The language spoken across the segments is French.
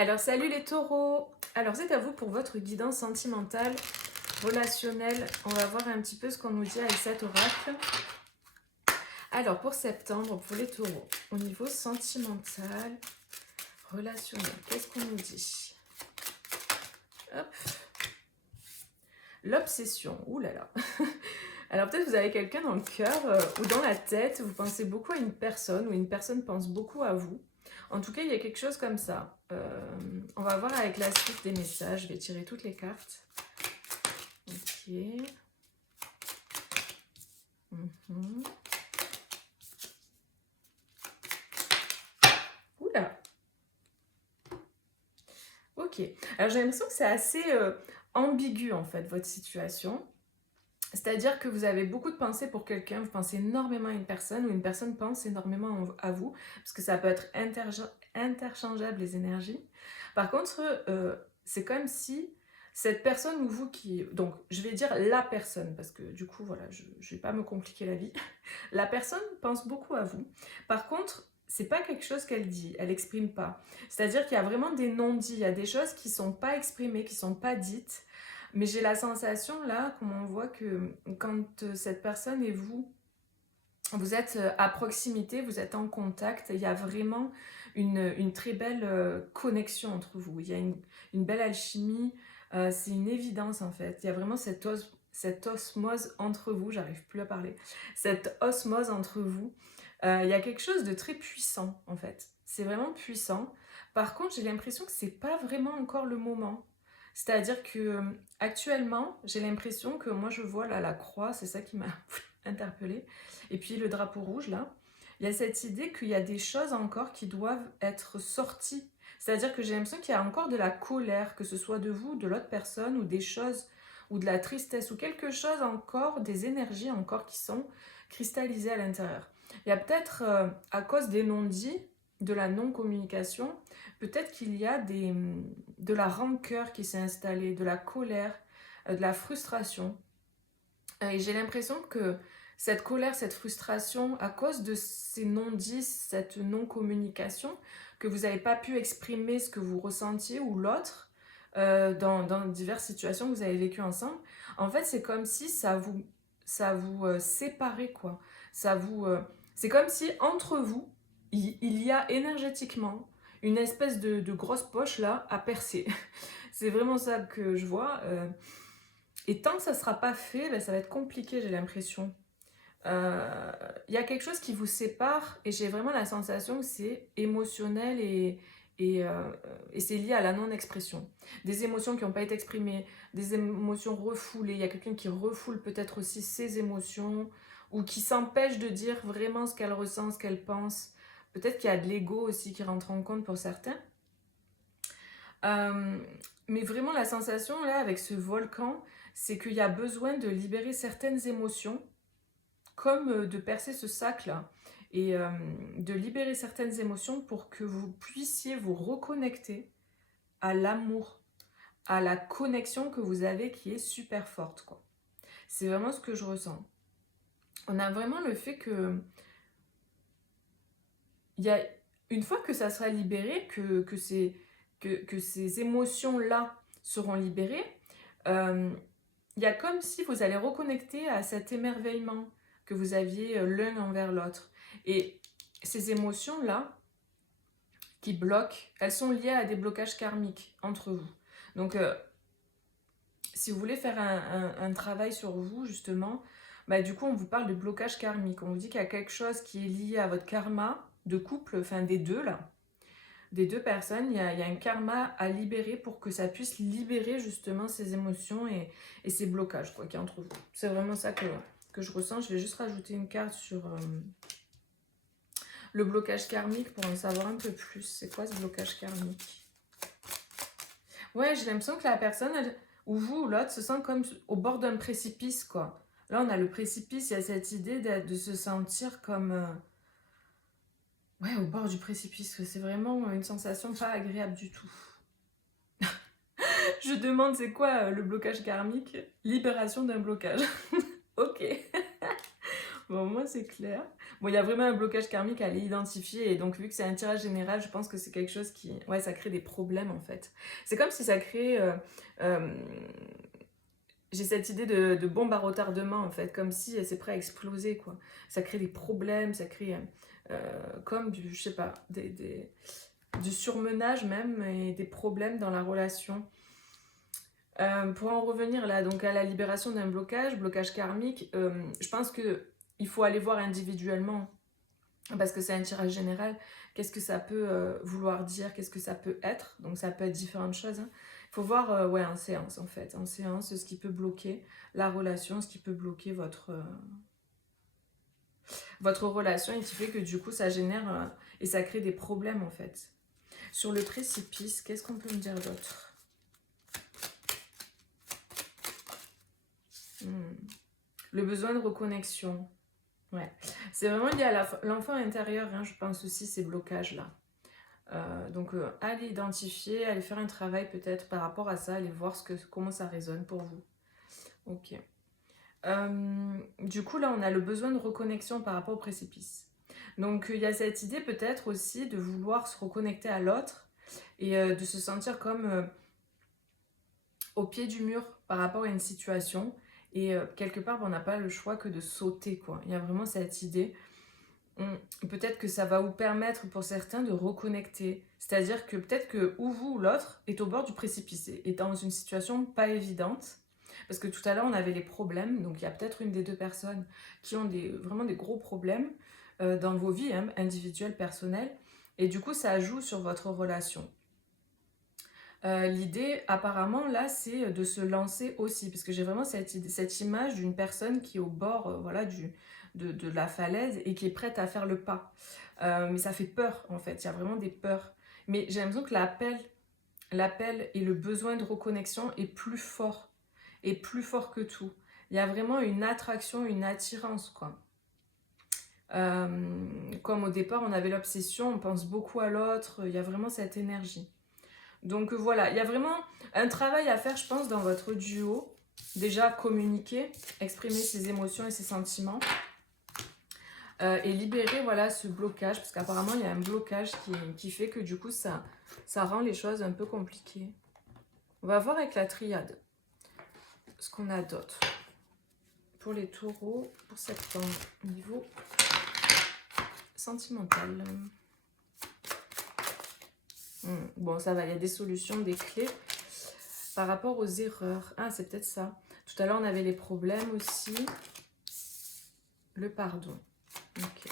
Alors salut les taureaux. Alors c'est à vous pour votre guidance sentimentale, relationnelle. On va voir un petit peu ce qu'on nous dit avec cet oracle. Alors pour septembre, pour les taureaux, au niveau sentimental, relationnel, qu'est-ce qu'on nous dit? Hop. L'obsession, ouh là là. Alors peut-être vous avez quelqu'un dans le cœur ou dans la tête, vous pensez beaucoup à une personne ou une personne pense beaucoup à vous. En tout cas, il y a quelque chose comme ça. On va voir avec la suite des messages. Je vais tirer toutes les cartes. Ok. Oula. Ok. Alors j'ai l'impression que c'est assez ambigu en fait, votre situation. C'est-à-dire que vous avez beaucoup de pensées pour quelqu'un, vous pensez énormément à une personne ou une personne pense énormément à vous, parce que ça peut être interchangeable les énergies. Par contre, c'est comme si cette personne ou vous qui... Donc, je vais dire la personne, parce que du coup, voilà, je ne vais pas me compliquer la vie. La personne pense beaucoup à vous. Par contre, c'est pas quelque chose qu'elle dit, elle exprime pas. C'est-à-dire qu'il y a vraiment des non-dits, il y a des choses qui sont pas exprimées, qui sont pas dites. Mais j'ai la sensation là, comme on voit que quand cette personne et vous, vous êtes à proximité, vous êtes en contact, il y a vraiment une très belle connexion entre vous. Il y a une belle alchimie, c'est une évidence en fait. Il y a vraiment cette osmose entre vous, j'arrive plus à parler, cette osmose entre vous. Il y a quelque chose de très puissant en fait. C'est vraiment puissant. Par contre, j'ai l'impression que c'est pas vraiment encore le moment. C'est-à-dire que actuellement, j'ai l'impression que moi je vois là la croix, c'est ça qui m'a interpellée. Et puis le drapeau rouge là, il y a cette idée qu'il y a des choses encore qui doivent être sorties. C'est-à-dire que j'ai l'impression qu'il y a encore de la colère, que ce soit de vous, de l'autre personne, ou des choses, ou de la tristesse, ou quelque chose encore, des énergies encore qui sont cristallisées à l'intérieur. Il y a peut-être, à cause des non-dits, de la non-communication, peut-être qu'il y a de la rancœur qui s'est installée, de la colère, de la frustration. Et j'ai l'impression que cette colère, cette frustration, à cause de ces non-dits, cette non-communication, que vous n'avez pas pu exprimer ce que vous ressentiez ou l'autre, dans diverses situations que vous avez vécues ensemble, en fait, c'est comme si ça vous séparait, quoi. C'est comme si, entre vous, il y a énergétiquement une espèce de grosse poche, là, à percer. C'est vraiment ça que je vois. Et tant que ça ne sera pas fait, ben, ça va être compliqué, j'ai l'impression. Il y a quelque chose qui vous sépare et j'ai vraiment la sensation que c'est émotionnel et, euh, et c'est lié à la non-expression. Des émotions qui n'ont pas été exprimées, des émotions refoulées. Il y a quelqu'un qui refoule peut-être aussi ses émotions ou qui s'empêche de dire vraiment ce qu'elle ressent, ce qu'elle pense. Peut-être qu'il y a de l'ego aussi qui rentre en compte pour certains. Euh, mais vraiment la sensation là avec ce volcan, c'est qu'il y a besoin de libérer certaines émotions comme de percer ce sac-là et de libérer certaines émotions pour que vous puissiez vous reconnecter à l'amour, à la connexion que vous avez qui est super forte, quoi. C'est vraiment ce que je ressens. On a vraiment le fait que il y a une fois que ça sera libéré, que ces émotions-là seront libérées, il y a comme si vous allez reconnecter à cet émerveillement que vous aviez l'un envers l'autre. Et ces émotions-là qui bloquent, elles sont liées à des blocages karmiques entre vous. Donc, si vous voulez faire un travail sur vous, justement, bah, du coup, on vous parle de blocage karmique. On vous dit qu'il y a quelque chose qui est lié à votre karma de couple, enfin des deux, là, des deux personnes, il y a un karma à libérer pour que ça puisse libérer justement ces émotions et ces blocages quoi, qu'il y a entre vous. C'est vraiment ça que je ressens. Je vais juste rajouter une carte sur le blocage karmique pour en savoir un peu plus. C'est quoi ce blocage karmique? Ouais, j'ai l'impression que la personne, ou vous ou l'autre, se sent comme au bord d'un précipice, quoi. Là, on a le précipice, il y a cette idée de se sentir comme... ouais, au bord du précipice. C'est vraiment une sensation pas agréable du tout. Je demande c'est quoi le blocage karmique? Libération d'un blocage. Ok. Bon, moi, c'est clair. Bon, il y a vraiment un blocage karmique à aller identifier. Et donc, vu que c'est un tirage général, je pense que c'est quelque chose qui... Ouais, ça crée des problèmes, en fait. C'est comme si ça crée... euh, j'ai cette idée de bombe à retardement, en fait. Comme si c'est prêt à exploser, quoi. Ça crée des problèmes, ça crée... comme du, je sais pas, du surmenage même, et des problèmes dans la relation. Pour en revenir là, donc à la libération d'un blocage karmique, je pense que il faut aller voir individuellement, parce que c'est un tirage général, qu'est-ce que ça peut vouloir dire, qu'est-ce que ça peut être, donc ça peut être différentes choses. Hein. Il faut voir ouais, en séance en fait, en séance, ce qui peut bloquer la relation, ce qui peut bloquer votre relation et qui fait que du coup ça génère et ça crée des problèmes en fait. Sur le précipice, qu'est-ce qu'on peut me dire d'autre? Le besoin de reconnexion. Ouais. C'est vraiment lié à l'enfant intérieur, hein, je pense aussi, ces blocages-là. Donc, allez identifier, allez faire un travail peut-être par rapport à ça, allez voir comment ça résonne pour vous. Ok. Du coup, là, on a le besoin de reconnexion par rapport au précipice. Donc, il y a cette idée peut-être aussi de vouloir se reconnecter à l'autre et de se sentir comme au pied du mur par rapport à une situation. Et quelque part, on n'a pas le choix que de sauter, quoi. Il y a vraiment cette idée. Peut-être que ça va vous permettre pour certains de reconnecter. C'est-à-dire que peut-être que ou vous ou l'autre est au bord du précipice, est dans une situation pas évidente. Parce que tout à l'heure, on avait les problèmes. Donc, il y a peut-être une des deux personnes qui ont vraiment des gros problèmes dans vos vies hein, individuelles, personnelles. Et du coup, ça joue sur votre relation. L'idée, apparemment, là, c'est de se lancer aussi. Parce que j'ai vraiment cette image d'une personne qui est au bord voilà, de la falaise et qui est prête à faire le pas. Mais ça fait peur, en fait. Il y a vraiment des peurs. Mais j'ai l'impression que l'appel et le besoin de reconnexion est plus fort. Et plus fort que tout. Il y a vraiment une attraction, une attirance, quoi. Comme au départ, on avait l'obsession, on pense beaucoup à l'autre. Il y a vraiment cette énergie. Donc voilà, il y a vraiment un travail à faire, je pense, dans votre duo. Déjà, communiquer, exprimer ses émotions et ses sentiments. Et libérer voilà, ce blocage, parce qu'apparemment, il y a un blocage qui fait que du coup, ça rend les choses un peu compliquées. On va voir avec la triade ce qu'on a d'autre. Pour les taureaux, pour septembre, niveau sentimental. Bon, ça va, il y a des solutions, des clés. Par rapport aux erreurs. Ah, c'est peut-être ça. Tout à l'heure, on avait les problèmes aussi. Le pardon. Ok.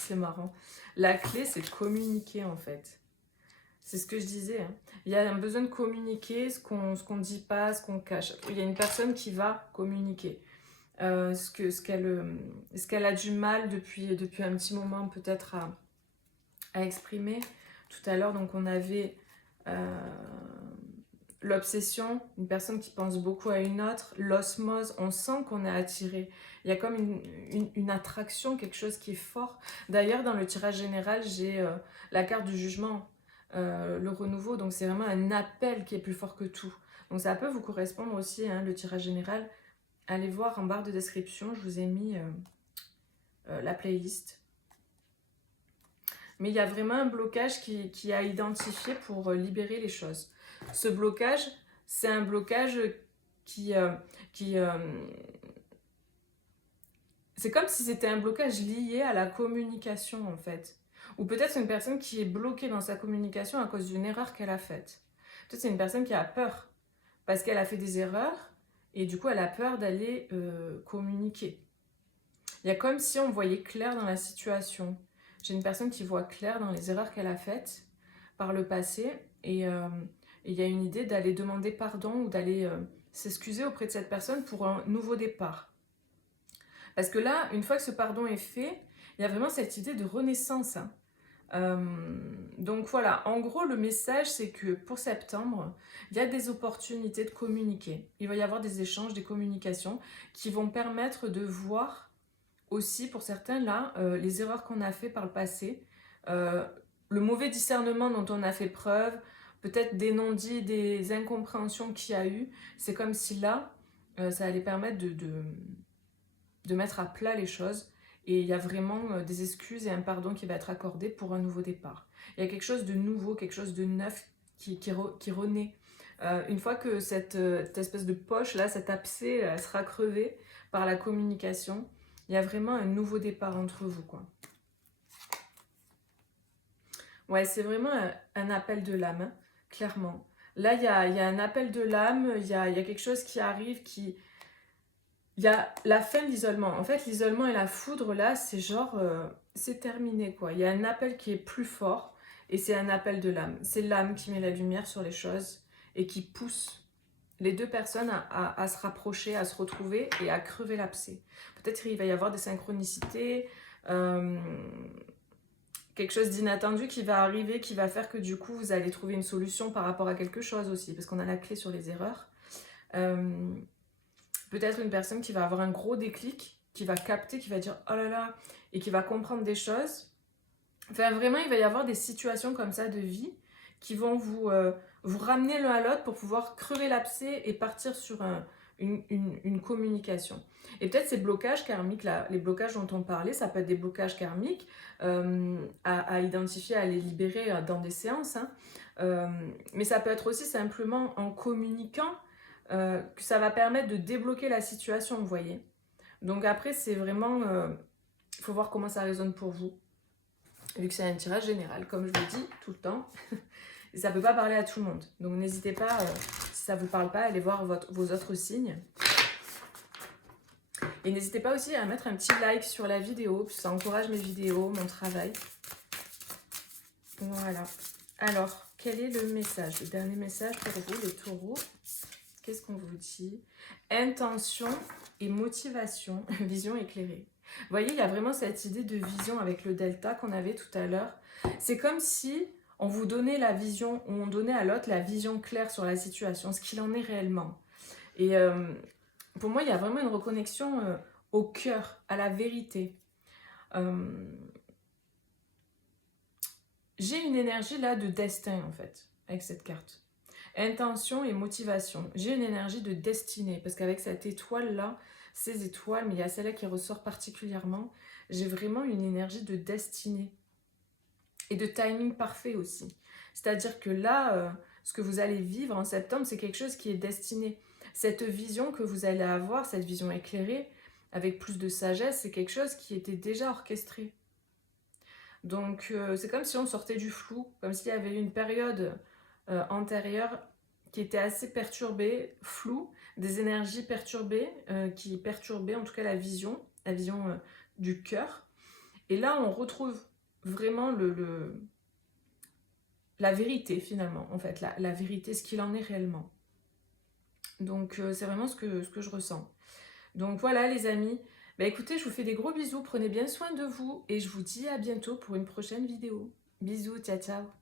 C'est marrant. La clé, c'est de communiquer, en fait. C'est ce que je disais. Hein. Il y a un besoin de communiquer ce qu'on ne dit pas, ce qu'on cache. Il y a une personne qui va communiquer. Ce qu'elle a du mal depuis un petit moment peut-être à exprimer. Tout à l'heure, donc on avait l'obsession, une personne qui pense beaucoup à une autre, l'osmose, on sent qu'on est attiré. Il y a comme une attraction, quelque chose qui est fort. D'ailleurs, dans le tirage général, j'ai la carte du jugement, le renouveau, donc c'est vraiment un appel qui est plus fort que tout. Donc ça peut vous correspondre aussi, hein, le tirage général. Allez voir en barre de description, je vous ai mis la playlist. Mais il y a vraiment un blocage qui a identifié pour libérer les choses. Ce blocage, c'est un blocage c'est comme si c'était un blocage lié à la communication en fait. Ou peut-être c'est une personne qui est bloquée dans sa communication à cause d'une erreur qu'elle a faite. Peut-être c'est une personne qui a peur parce qu'elle a fait des erreurs et du coup elle a peur d'aller communiquer. Il y a comme si on voyait clair dans la situation. J'ai une personne qui voit clair dans les erreurs qu'elle a faites par le passé et il y a une idée d'aller demander pardon ou d'aller s'excuser auprès de cette personne pour un nouveau départ. Parce que là, une fois que ce pardon est fait, il y a vraiment cette idée de renaissance. Hein. Donc voilà, en gros, le message, c'est que pour septembre, il y a des opportunités de communiquer. Il va y avoir des échanges, des communications qui vont permettre de voir aussi, pour certains, là, les erreurs qu'on a fait par le passé, le mauvais discernement dont on a fait preuve, peut-être des non-dits, des incompréhensions qu'il y a eu. C'est comme si là, ça allait permettre de mettre à plat les choses. Et il y a vraiment des excuses et un pardon qui va être accordé pour un nouveau départ. Il y a quelque chose de nouveau, quelque chose de neuf qui renaît. Une fois que cette espèce de poche là, cet abcès sera crevé par la communication, il y a vraiment un nouveau départ entre vous, quoi. Ouais, c'est vraiment un appel de l'âme, hein, clairement. Là, il y a un appel de l'âme, il y a quelque chose qui arrive, il y a la fin de l'isolement. En fait, l'isolement et la foudre, là, c'est genre, c'est terminé, quoi. Il y a un appel qui est plus fort, et c'est un appel de l'âme. C'est l'âme qui met la lumière sur les choses, et qui pousse les deux personnes à se rapprocher, à se retrouver, et à crever l'abcès. Peut-être qu'il va y avoir des synchronicités, quelque chose d'inattendu qui va arriver, qui va faire que du coup, vous allez trouver une solution par rapport à quelque chose aussi, parce qu'on a la clé sur les erreurs. Peut-être une personne qui va avoir un gros déclic, qui va capter, qui va dire « oh là là », et qui va comprendre des choses. Enfin, vraiment, il va y avoir des situations comme ça de vie qui vont vous ramener l'un à l'autre pour pouvoir crever l'abcès et partir sur une communication. Et peut-être ces blocages karmiques, là, les blocages dont on parlait, ça peut être des blocages karmiques à identifier, à les libérer dans des séances. Hein. Mais ça peut être aussi simplement en communiquant que ça va permettre de débloquer la situation, vous voyez. Donc après, c'est vraiment... il faut voir comment ça résonne pour vous. Vu que c'est un tirage général, comme je le dis tout le temps. Et ça ne peut pas parler à tout le monde. Donc n'hésitez pas, si ça ne vous parle pas, à aller voir vos autres signes. Et n'hésitez pas aussi à mettre un petit like sur la vidéo, parce que ça encourage mes vidéos, mon travail. Voilà. Alors, quel est le message? Le dernier message pour vous, les taureaux. Qu'est-ce qu'on vous dit? Intention et motivation, vision éclairée. Vous voyez, il y a vraiment cette idée de vision avec le delta qu'on avait tout à l'heure. C'est comme si on vous donnait la vision, ou on donnait à l'autre la vision claire sur la situation, ce qu'il en est réellement. Et pour moi, il y a vraiment une reconnexion au cœur, à la vérité. J'ai une énergie là de destin en fait, avec cette carte. Intention et motivation. J'ai une énergie de destinée, parce qu'avec cette étoile-là, ces étoiles, mais il y a celle-là qui ressort particulièrement, j'ai vraiment une énergie de destinée. Et de timing parfait aussi. C'est-à-dire que là, ce que vous allez vivre en septembre, c'est quelque chose qui est destiné. Cette vision que vous allez avoir, cette vision éclairée, avec plus de sagesse, c'est quelque chose qui était déjà orchestré. Donc c'est comme si on sortait du flou, comme s'il y avait une période antérieure qui était assez perturbée, floue, des énergies perturbées, qui perturbaient en tout cas la vision du cœur. Et là, on retrouve vraiment la vérité finalement, en fait, la vérité, ce qu'il en est réellement. Donc c'est vraiment ce que je ressens. Donc voilà les amis, bah écoutez, je vous fais des gros bisous, prenez bien soin de vous et je vous dis à bientôt pour une prochaine vidéo. Bisous, ciao ciao.